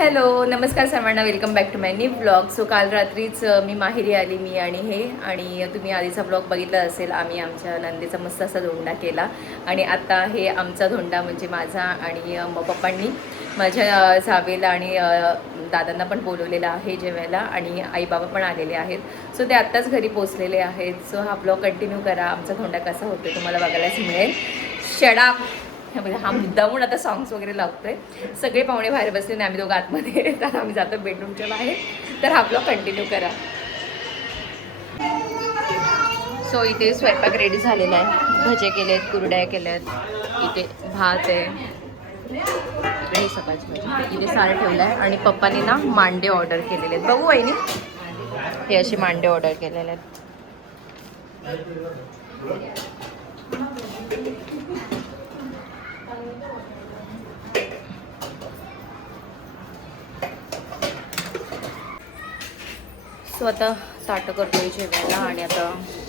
Hello नमस्कार सर्वांना, welcome back to my new blog. So काल रात्रीच मी माहेरी आली, मी आणि तुम्ही आधीचा ब्लॉग बघितला असेल. आम्ही आमच्या नंदेचा मस्त असा धोंडा केला आणि आता हे आमचा धोंडा म्हणजे माझा आणि मग पप्पांनी माझ्या जावेला आणि दादांना पण बोलवलेलं आहे जेवायला आणि आई बाबा पण आलेले आहेत. सो ते आत्ताच घरी पोचलेले आहेत. सो हा ब्लॉग कंटिन्यू करा. आमचा धोंडा कसा होतो तुम्हाला बघायलाच मिळेल. शडा म्हणजे हा मुद्दामून आता सॉंग्स वगैरे लावतोय. सगळे पाहुणे बाहेर बसले आणि आम्ही दोघं आतमध्ये, तर आम्ही जातो बेडरूमच्या बाहेर. तर हा ब्लॉग कंटिन्यू करा. सो इथे स्वयंपाक रेडी झालेला आहे. भजे केलेत, कुरड्या केल्यात, इथे भात आहे, इकडे सकाळची भाजी, इथे सारं ठेवलं आहे. आणि पप्पानी ना मांडे ऑर्डर केलेले आहेत. बघू वहिनी, हे असे मांडे ऑर्डर केलेले आहेत. सो आता ताटं करतोय जेवायला आणि आता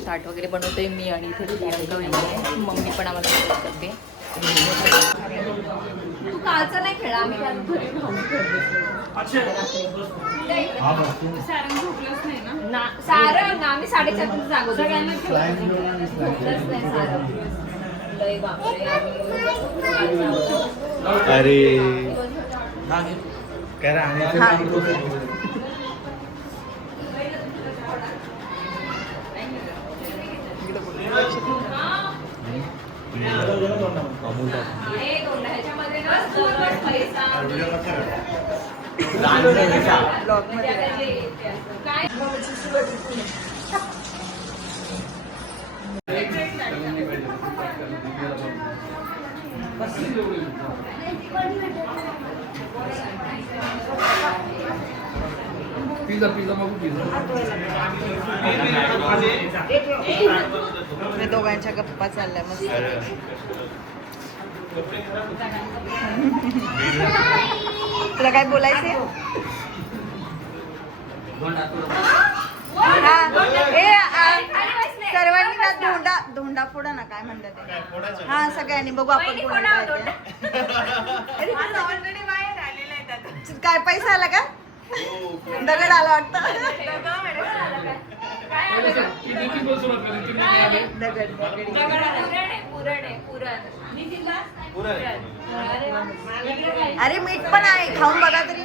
ताट वगैरे बनवतोय मी आणि इथे प्रियांका वहिनी आहे. मम्मी पण आम्हाला मदत करते. तू कालचा नाही खेळा, आम्ही सारंग आम्ही 4:30 जागो अरे दोघांच्या गप्पा चालल्या मस्त. तुला काय बोलायचंय? सर्वांनी ना धोंडा फोडा ना, काय म्हणतात ते. हा सगळ्यांनी बघू आपण काय पैसा आला का? दगड आला वाटतं. अरे मीठ पण आहे, खाऊन बघा तरी.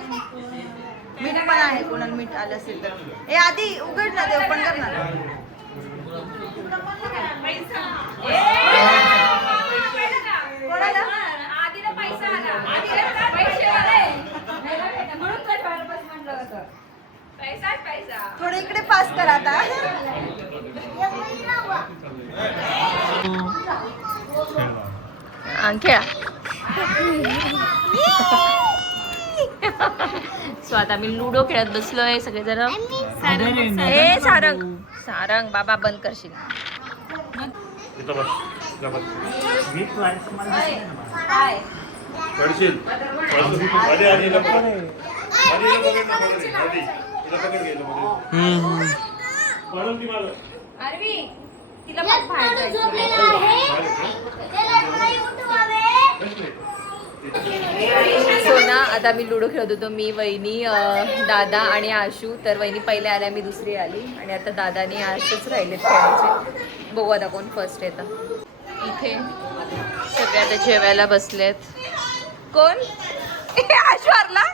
मीठ पण आहे, कोणाला मीठ आलं असेल तर. हे आधी उघड ना, ते ओपन कर ना. थोडं इकडे पास करा आता. खेळा. सो आता मी लुडो खेळत बसलोय सगळेजण. ए सारंग सारंग बाबा बंद करशील. सो ना आता मी लुडो खेळत होतो, मी वहिनी दादा आणि आशू. तर वहिनी पहिले आल्या, मी दुसरी आली आणि आता दादा आणि आशूच राहिलेत खेळायचे. बघू आता कोण फर्स्ट येतं. इथे सगळे आता जेवायला बसलेत. कोण? आशू हरला.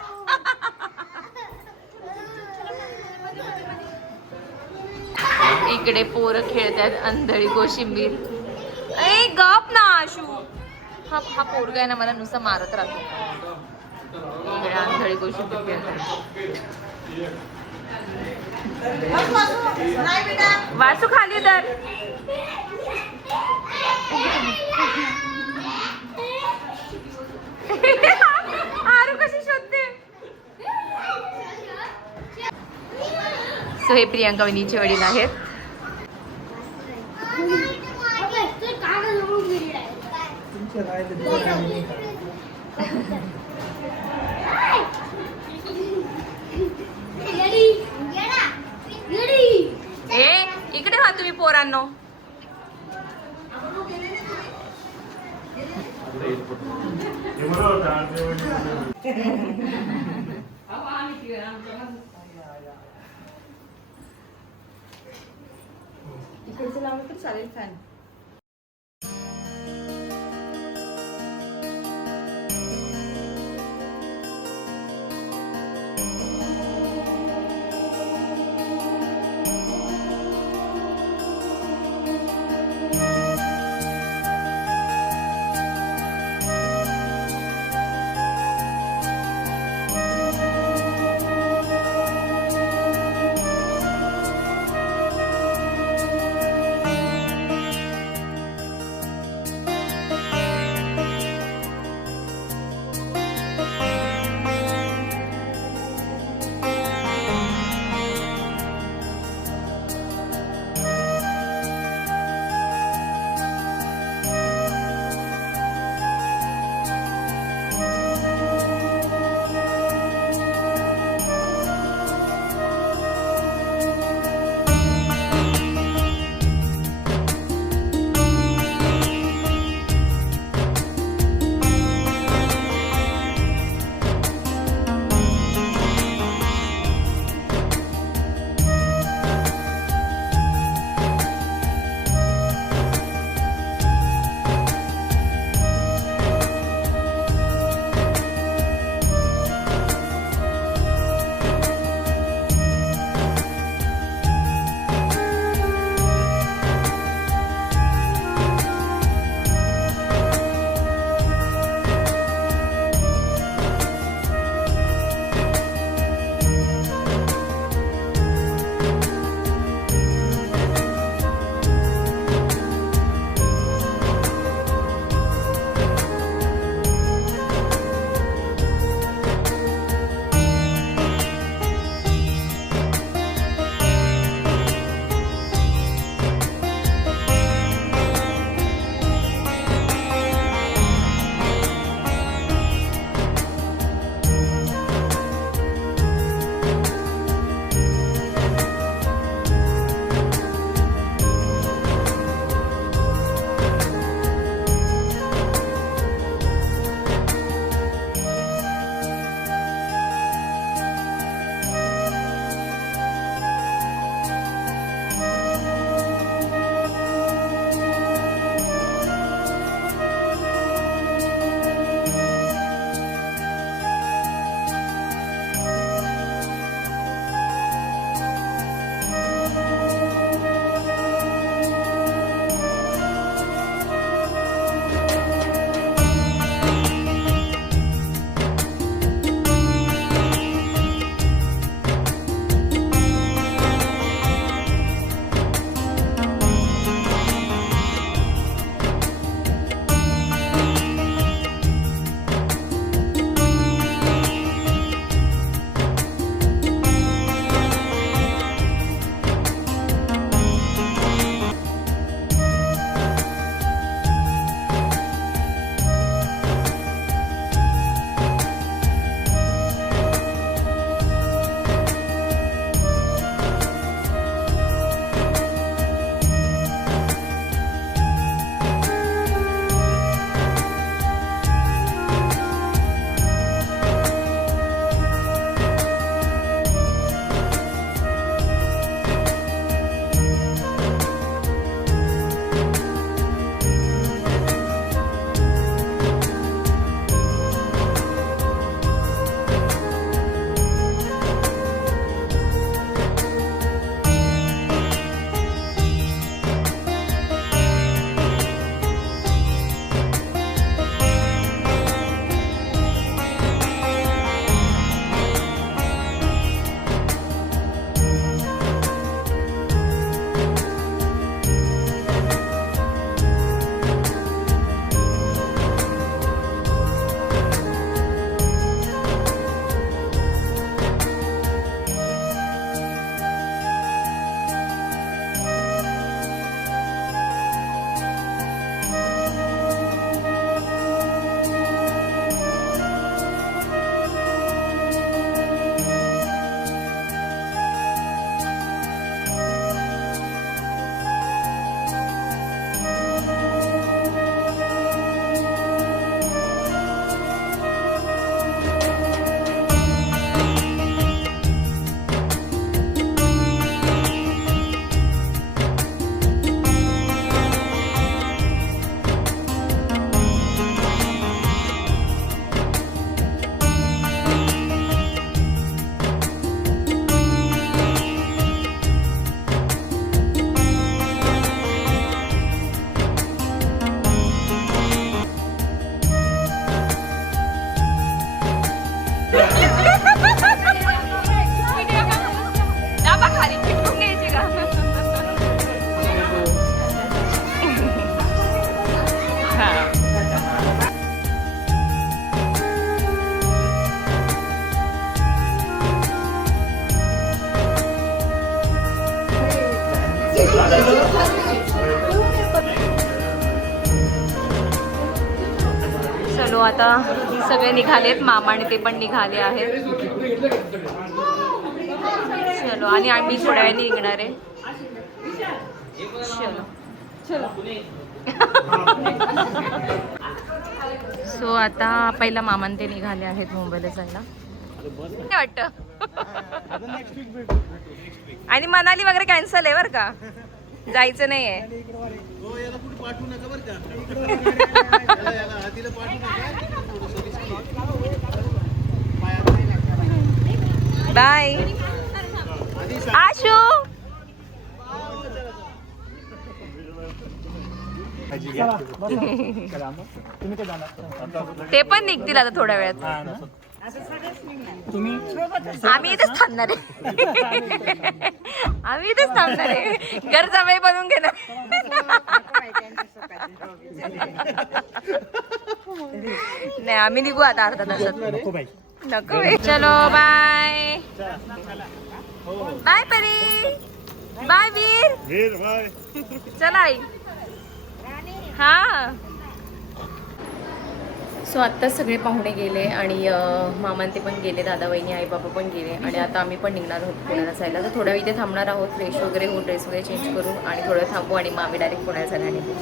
इकडे पोरं खेळतात अंधळी कोशिंबीर. ए गप ना आशू. हा पोरगा आहे ना, मला नुसता मारत राहतो. इकडे अंधळी कोशिंबीर खेळतात. वासू खाली तर. आरू कशी शोधते. सो हे प्रियांका वहिनीचे वडील आहेत. इकडे व्हा तुम्ही पोरांनो. इकडचं लावलं तर चालेल फॅन. डाबा खाली चिटकून घ्यायची का? चलो आता सगळे निघालेत, मामा आणि ते पण निघाले आहेत. चलो आणि आम्ही थोड्या वेळाने निघणार आहे. चलो सो आता पहिला मामान ते निघाले आहेत मुंबईला जायला. काय वाटतं? आणि मनाली वगैरे कॅन्सल आहे बरं का, जायचं नाही आहे. बाय आशू. ते पण निघतील आता थोड्या वेळात. आम्ही इथेच थांबणार आहे. आम्ही इथेच थांबणार आहे. घर जमाई बनवून घेणार. नाही आम्ही निघू आता अर्धा तासात. नको बाई. चलो बाय बाय परी, बाय वीर. चला आई. हा सो आत्ताच सगळे पाहुणे गेले आणि मामान ते पण गेले, दादा वहिनी आई बाबा पण गेले आणि आता आम्ही पण निघणार आहोत पुण्याला जायला. तर थोड्या वेळ इथे थांबणार आहोत, फ्रेश वगैरे होऊ, ड्रेस वगैरे चेंज करू आणि थोडं थांबू आणि मग आम्ही डायरेक्ट पुण्याला जायला निघू.